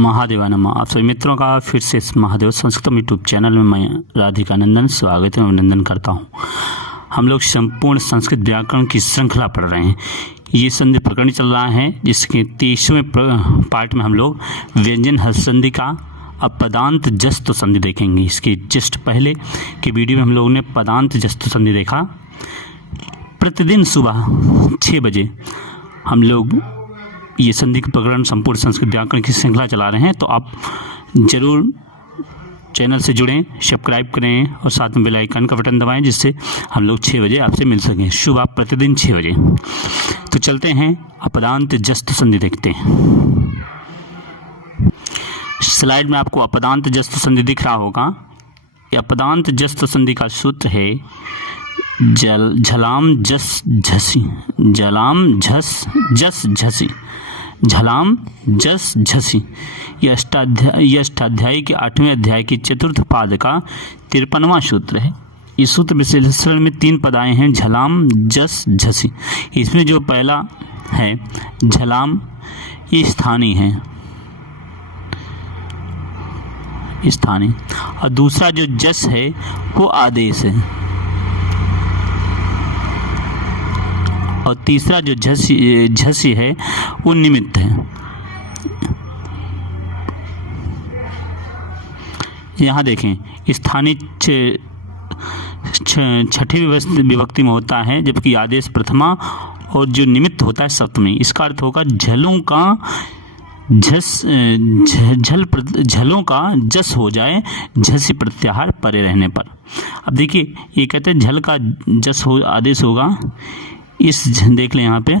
महादेवा नमः। आप सभी मित्रों का फिर से इस महादेव संस्कृतम यूट्यूब चैनल में मैं राधिका नंदन स्वागत एवं अभिनंदन करता हूँ। हम लोग संपूर्ण संस्कृत व्याकरण की श्रृंखला पढ़ रहे हैं। ये संधि प्रकरण चल रहा है जिसके 23वें पार्ट में हम लोग व्यंजन हस्त संधि का अपदांत जस्त संधि देखेंगे। इसके जस्ट पहले के वीडियो में हम लोगों ने पदांत जस्त संधि देखा। प्रतिदिन सुबह 6 बजे हम लोग ये संधि प्रकरण संपूर्ण संस्कृत व्याकरण की श्रृंखला चला रहे हैं, तो आप जरूर चैनल से जुड़ें, सब्सक्राइब करें और साथ में बेल आइकन का बटन दबाएं जिससे हम लोग 6 बजे आपसे मिल सकें। सुबह प्रतिदिन 6 बजे। तो चलते हैं अपदांत जस्त संधि देखते हैं। स्लाइड में आपको अपदांत जस्त संधि दिख रहा होगा। ये अपदांत जस्त संधि का सूत्र है झलाम जस झसी, झलाम झस जस झसी, झलाम जस झसी। यह अष्टाध्यायी के 8वें अध्याय के चतुर्थ पाद का 53वां सूत्र है। इस सूत्र विश्लेषण में 3 पद आए हैं, झलाम जस झसी। इसमें जो पहला है झलाम, ये स्थानीय है, स्थानीय, और दूसरा जो जस है वो आदेश है, और तीसरा जो झसी है वो निमित्त है। यहाँ देखें, स्थानीय छठी विभक्ति में होता है, जबकि आदेश प्रथमा और जो निमित्त होता है सप्तमी। इसका अर्थ होगा झलों का झलों का जस हो जाए झसी प्रत्याहार परे रहने पर। अब देखिए, ये कहते हैं झल का जस हो आदेश होगा। इस देख लें यहाँ पे,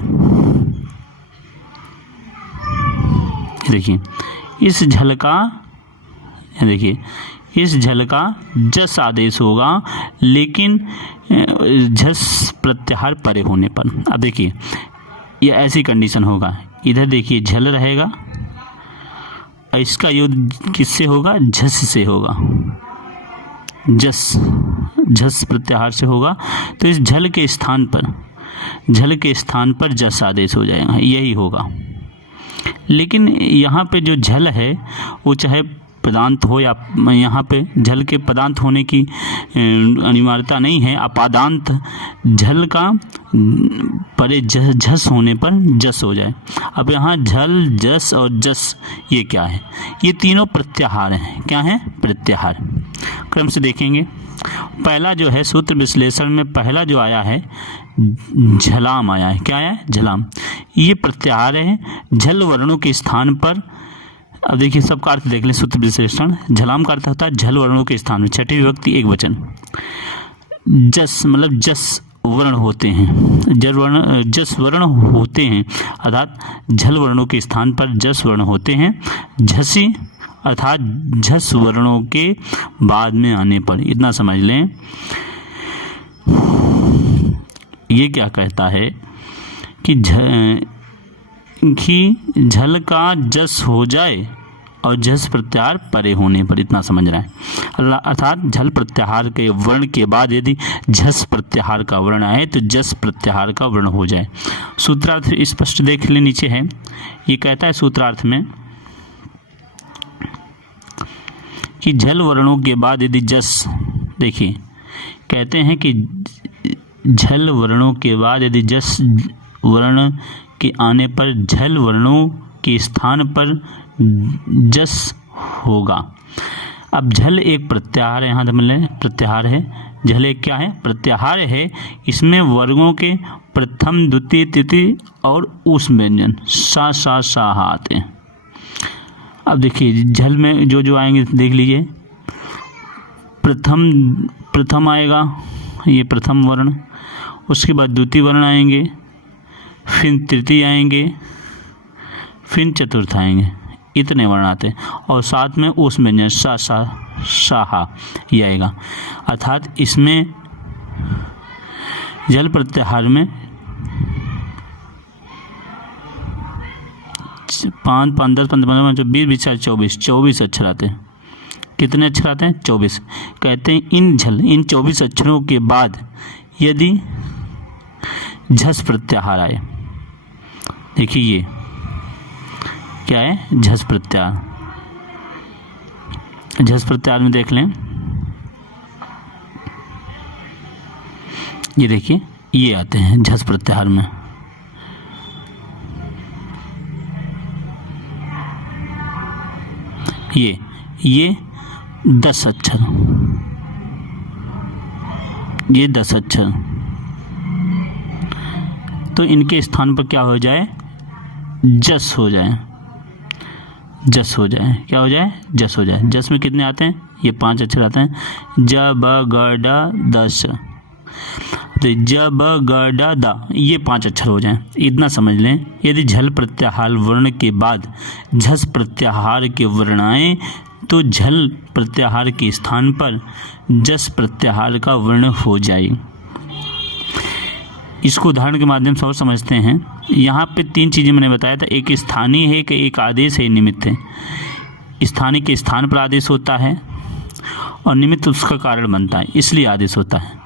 देखिए इस झल का, देखिए इस झल का जस आदेश होगा लेकिन झस प्रत्याहार परे होने पर। अब देखिए ये ऐसी कंडीशन होगा, इधर देखिए झल रहेगा, इसका युद्ध किससे होगा? झस से होगा, झस प्रत्याहार से होगा। तो इस झल के स्थान पर जस आदेश हो जाएगा, यही होगा। लेकिन यहाँ पे जो झल है वो चाहे पदांत हो या यहाँ पे झल के पदांत होने की अनिवार्यता नहीं है। अपादांत झल का परे झस होने पर जस हो जाए। अब यहाँ झल, जस और जस ये क्या है? ये तीनों प्रत्याहार हैं। क्या है? प्रत्याहार। क्रम से देखेंगे। पहला जो है सूत्र विश्लेषण में पहला जो आया है झलाम आया है। क्या आया है? झलाम। ये प्रत्याहार है झल वर्णों के स्थान पर। अब देखिए सबका अर्थ देख लें। सूत्र विश्लेषण, झलाम का अर्थ होता है झल वर्णों के स्थान में, छठी विभक्ति एक वचन। जस मतलब जस वर्ण होते हैं, जस वर्ण होते हैं, अर्थात झल वर्णों के स्थान पर जस वर्ण होते हैं। झसी अर्थात झस वर्णों के बाद में आने पर। इतना समझ लें। ये क्या कहता है कि झल का जस हो जाए और झस प्रत्याहार परे होने पर। इतना समझ रहा है। अर्थात झल प्रत्याहार के वर्ण के बाद यदि झस प्रत्याहार का वर्ण आए तो जस प्रत्याहार का वर्ण हो जाए। सूत्रार्थ स्पष्ट देख ले, नीचे है। ये कहता है सूत्रार्थ में कि झल वर्णों के बाद यदि जस, देखिए कहते हैं कि झल वर्णों के बाद यदि जस वर्ण के आने पर झल वर्णों के स्थान पर जस होगा। अब झल एक प्रत्याहार है, यहाँ समझ प्रत्याहार है। झल एक क्या है? प्रत्याहार है। इसमें वर्गों के प्रथम, द्वितीय, तृतीय और उस व्यंजन सा आते हैं। अब देखिए झल में जो जो आएंगे देख लीजिए। प्रथम आएगा, ये प्रथम वर्ण। उसके बाद द्वितीय वर्ण आएंगे, फिर तृतीय आएंगे, फिर चतुर्थ आएंगे। इतने वर्ण आते हैं। और साथ में उस व्यंजन सा ये आएगा। अर्थात इसमें जल प्रत्याहार में 5, 5, 10, 15, 20, 24 अक्षर आते हैं। कितने अक्षर आते हैं? 24। कहते हैं इन 24 अक्षरों के बाद यदि झस प्रत्याहार आए, देखिए ये क्या है? झस प्रत्याहार। झस प्रत्याहार में देख लें, ये देखिए ये आते हैं झस प्रत्याहार में। ये 10 अक्षर, ये 10 अक्षर, तो इनके स्थान पर क्या हो जाए, जस हो जाए, जस हो जाए, क्या हो जाए, जस हो जाए। जस में कितने आते हैं, ये 5 अक्षर आते हैं, ज ब ग ड दस, तो ज ब ग ड द ये 5 अक्षर हो जाएं। इतना समझ लें, यदि झल प्रत्याहार वर्ण के बाद झस प्रत्याहार के वर्ण आए तो झल प्रत्याहार के स्थान पर जस प्रत्याहार का वर्ण हो जाए। इसको उदाहरण के माध्यम से और समझते हैं। यहाँ पे 3 चीज़ें मैंने बताया था, एक स्थानीय है, कि एक आदेश है, निमित्त है। स्थानीय के स्थान पर आदेश होता है और निमित्त उसका कारण बनता है, इसलिए आदेश होता है।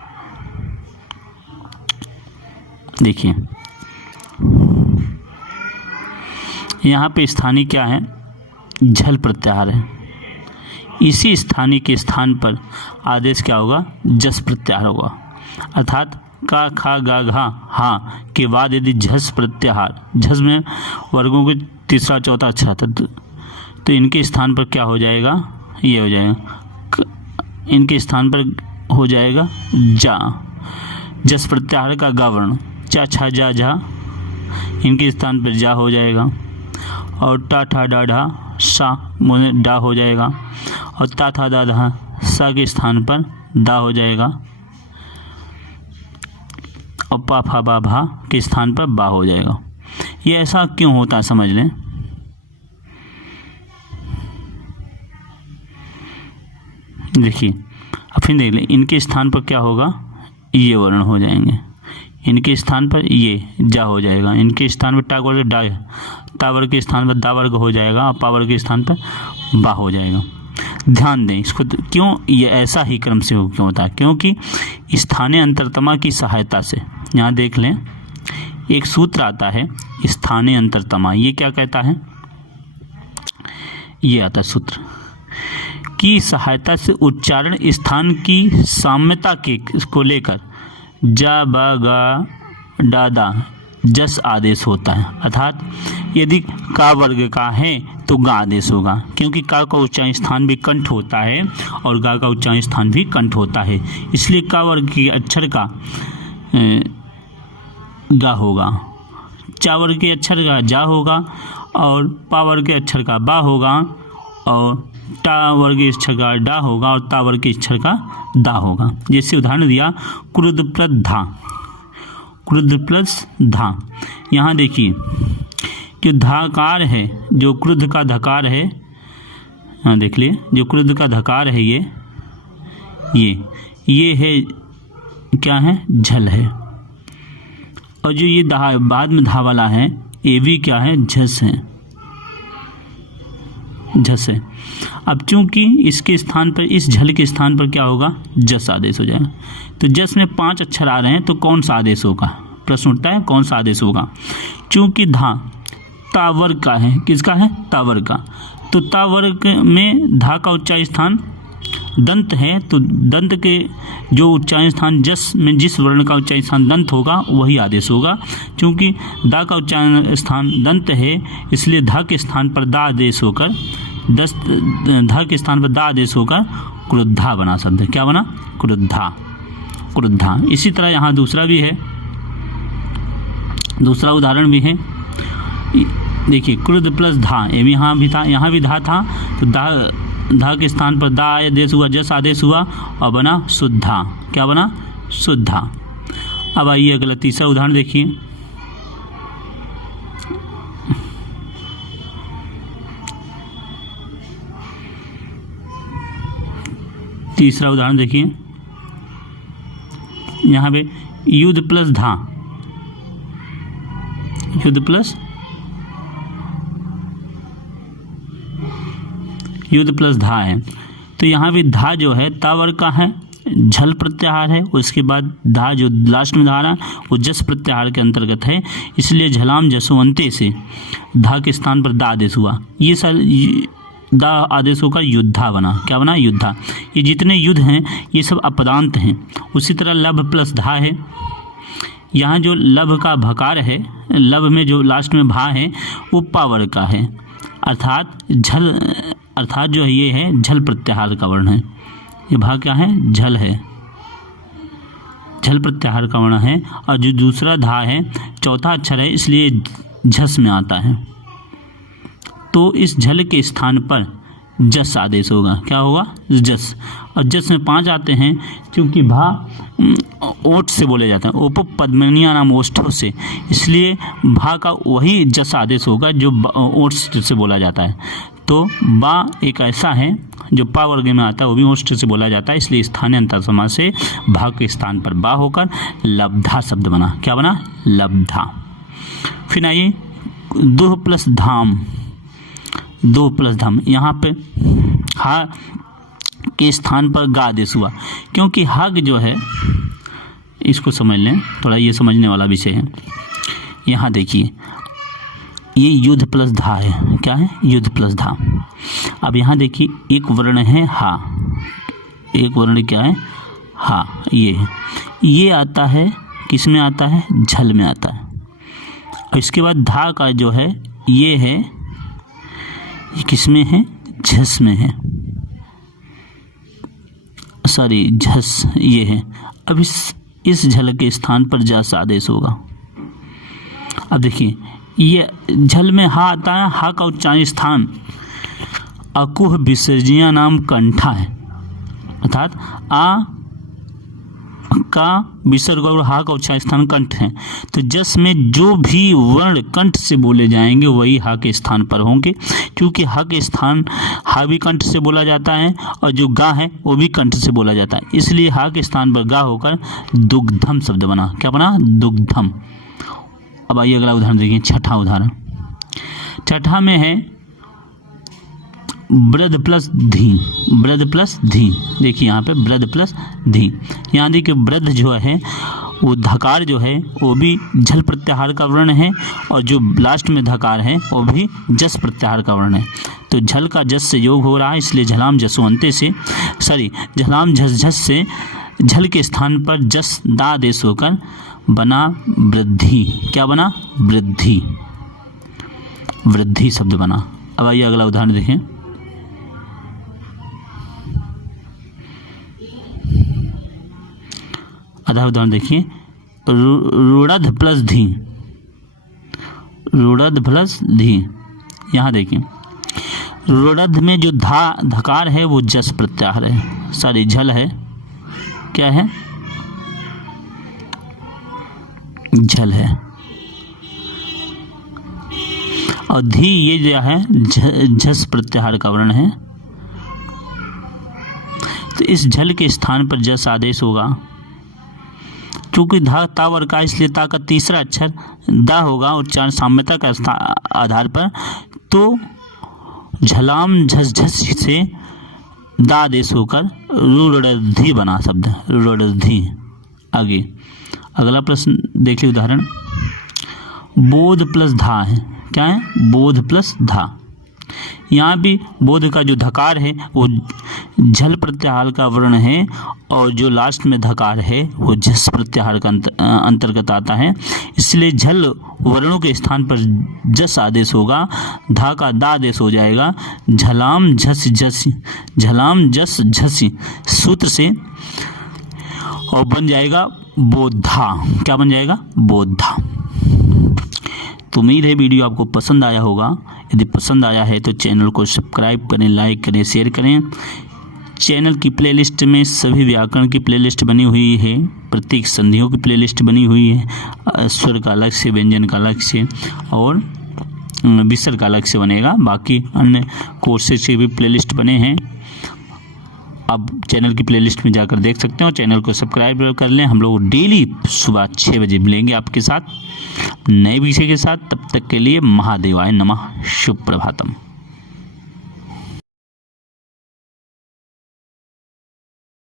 देखिए यहाँ पे स्थानीय क्या है, झल प्रत्याहार है। इसी स्थानीय के स्थान पर आदेश क्या होगा, जस प्रत्याहार होगा। अर्थात का, खा, गा, घा, हा के बाद यदि झस प्रत्याहार, झस में वर्गों के तीसरा चौथा अक्षर आता तो इनके स्थान पर क्या हो जाएगा, ये हो जाएगा, इनके स्थान पर हो जाएगा जा। जस प्रत्याहार का गा वर्ण, चा, छा, जा, झा, इनके स्थान पर जा हो जाएगा। और टा, ठा, डा, ढा, सा डा हो जाएगा। और ता, था, दा, धा, सा के स्थान पर दा हो जाएगा। और पा, फा, बा, भा के स्थान पर बा हो जाएगा। ये ऐसा क्यों होता है समझ लें। देखिए अब फिर देख लें, इनके स्थान पर क्या होगा, ये वर्ण हो जाएंगे। इनके स्थान पर ये जा हो जाएगा। इनके स्थान पर टा वर्ग डा, ता वर्ग के स्थान पर दा वर्ग हो जाएगा। और पा वर्ग के स्थान पर बा हो जाएगा। ध्यान दें इसको, क्यों ये ऐसा ही क्रम से क्यों होता है, क्योंकि स्थानीय अंतरतमा की सहायता से, यहाँ देख लें एक सूत्र आता है स्थानीय अंतरतमा। ये क्या कहता है, ये आता है सूत्र की सहायता से उच्चारण स्थान की साम्यता के को लेकर जा, ब, गा, डा, दा जस आदेश होता है। अर्थात यदि का वर्ग का है तो गा आदेश होगा, क्योंकि का उच्चारण स्थान भी कंठ होता है और गा का उच्चारण स्थान भी कंठ होता है, इसलिए का वर्ग के अक्षर का गा होगा, चा वर्ग के अक्षर का जा होगा और पा वर्ग के अक्षर का बा होगा और टा वर्ग के अक्षर का डा होगा और ता वर्ग के अक्षर का दा होगा। जैसे उदाहरण दिया क्रुद्ध प्लस धा, क्रुद्ध प्लस धा। यहाँ देखिए कि धाकार है, जो क्रुद्ध का धकार है, हाँ देख लिए, जो क्रुद्ध का धकार है ये है क्या है, झल है। और जो ये बाद में धा वाला है ये भी क्या है, झस है, झस है। अब चूंकि इसके स्थान पर, इस झल के स्थान पर क्या होगा, जस आदेश हो जाएगा। तो जस में 5 अक्षर आ रहे हैं तो कौन सा आदेश होगा, प्रश्न उठता है कौन सा आदेश होगा। चूंकि धा ता वर्ग का है, किसका है, ता वर्ग का, तो ता वर्ग में धा का उच्चारण स्थान दंत है, तो दंत के जो उच्चारण स्थान जस में जिस वर्ण का उच्चारण स्थान दंत होगा वही आदेश होगा। चूंकि दा का उच्चारण स्थान दंत है इसलिए धा के स्थान पर दा आदेश होकर धा के स्थान पर दा आदेश होकर क्रुद्धा बना शब्द। क्या बना, क्रुद्धा, क्रुद्धा। इसी तरह यहाँ दूसरा भी है, दूसरा उदाहरण भी है। देखिए क्रुद्ध प्लस धा, ये भी यहाँ भी था, यहाँ भी धा था, तो धा के स्थान पर दा आदेश हुआ, जस आदेश हुआ और बना शुद्धा। क्या बना, शुद्धा। अब आइए अगला तीसरा उदाहरण देखिए। तीसरा उदाहरण देखिए, यहाँ पे युद्ध प्लस धा, युद्ध प्लस धा है, तो यहाँ भी धा जो है ता वर्ग का है, झल प्रत्याहार है, उसके बाद धा जो लास्ट में धा रहा है वो जस प्रत्याहार के अंतर्गत है, इसलिए झलाम जसवंते से धा के स्थान पर दा आदेश हुआ। ये दा आदेश होकर युद्धा बना। क्या बना? युद्धा। ये जितने युद्ध हैं ये सब अपदांत हैं। उसी तरह लब प्लस धा है। यहाँ जो लब का भकार है, लब में जो लास्ट में भा है वो पावर का है, अर्थात जो ये है झल प्रत्याहार का वर्ण है। ये भा क्या है? झल है, झल प्रत्याहार का वर्ण है। और जो दूसरा धा है चौथा अक्षर है, इसलिए झस में आता है। तो इस झल के स्थान पर जस आदेश होगा। क्या होगा? जस। और जस में 5 आते हैं क्योंकि भा ओठ से बोले जाते हैं, उप पद्मनिया नाम ओष्ठों से, इसलिए भा का वही जस आदेश होगा जो ओठ से बोला जाता है। तो बा एक ऐसा है जो पा वर्ग में आता है, वो भी ओष्ठ से बोला जाता है, इसलिए स्थानीय अंतर समास से भा के स्थान पर बा होकर लब्धा शब्द बना। क्या बना? लब्धा। फिर आइए 2 प्लस धाम, 2 प्लस धाम। यहाँ पे हा के स्थान पर गा आदेश हुआ, क्योंकि हग जो है, इसको समझ लें, थोड़ा ये समझने वाला विषय है। यहाँ देखिए ये युद्ध प्लस धा है। क्या है? युद्ध प्लस धा। अब यहाँ देखिए एक वर्ण है हा, एक वर्ण क्या है? हा। ये आता है किस में आता है? झल में आता है। और इसके बाद धा का जो है ये है, ये किस में है? झस में है, सॉरी झस ये है। अब इस झल के स्थान पर जस आदेश होगा। अब देखिए ये झल में हा आता है, हा का उच्चारण स्थान अकुह विसर्जिया नाम कंठा है, अर्थात आ का विसर्ग और हा का उच्चारण स्थान कंठ है। तो जस में जो भी वर्ण कंठ से बोले जाएंगे वही हा के स्थान पर होंगे, क्योंकि हा के स्थान हा भी कंठ से बोला जाता है और जो गा है वो भी कंठ से बोला जाता है, इसलिए हा के स्थान पर गा होकर दुग्धम शब्द बना। क्या बना? दुग्धम। अब आइए अगला उदाहरण देखिए, छठा उदाहरण। छठा में है वृद्ध प्लस धी, वृद्ध प्लस धी। देखिए यहाँ पे वृद्ध प्लस धी। यहाँ देखिए वृद्ध जो है वो धकार जो है वो भी झल प्रत्याहार का वर्ण है, और जो लास्ट में धकार है वो भी जस प्रत्याहार का वर्ण है। तो झल का जस से योग हो रहा है, इसलिए झलाम जसवंते से, सॉरी झलाम झस झस से झल के स्थान पर जस दा आदेश होकर बना वृद्धि। क्या बना? वृद्धि। वृद्धि शब्द बना। अब आइए अगला उदाहरण देखें। आधा उदाहरण देखिए, रुड़ध प्लस धी, रुड़ध प्लस धी। यहाँ देखिए रुड़ध में जो धकार है वो जस प्रत्याहार है, सॉरी झल है। क्या है? झल है। और धी ये जो है झस प्रत्याहार का वर्ण है, तो इस झल के स्थान पर जस आदेश होगा। क्योंकि धा ता वर्ग का, इसलिए ता का तीसरा अक्षर दा होगा उच्चारण साम्यता का आधार पर, तो झलाम झस झस से दा आदेश होकर रुड़धी बना शब्द, रुड़धी। आगे अगला प्रश्न देखिए, उदाहरण बोध प्लस धा है। क्या है? बोध प्लस धा। यहाँ भी बोध का जो धकार है वो झल प्रत्याहार का वर्ण है, और जो लास्ट में धकार है वो झस प्रत्याहार का अंतर्गत आता है, इसलिए झल वर्णों के स्थान पर जस आदेश होगा, धा का दा आदेश हो जाएगा, झलाम झस झसी, झलाम जस झसी सूत्र से, और बन जाएगा बोधा। क्या बन जाएगा? बोधा। तो उम्मीद है वीडियो आपको पसंद आया होगा। यदि पसंद आया है तो चैनल को सब्सक्राइब करें, लाइक करें, शेयर करें। चैनल की प्लेलिस्ट में सभी व्याकरण की प्लेलिस्ट बनी हुई है, प्रतीक संधियों की प्लेलिस्ट बनी हुई है, स्वर का अलग से, व्यंजन का अलग से और विसर्ग का अलग से बनेगा। बाकी अन्य कोर्सेज के भी प्लेलिस्ट बने हैं, आप चैनल की प्लेलिस्ट में जाकर देख सकते हैं, और चैनल को सब्सक्राइब कर लें। हम लोग डेली सुबह 6 बजे मिलेंगे आपके साथ नए विषय के साथ। तब तक के लिए महादेवाय नमः, शुभ प्रभातम।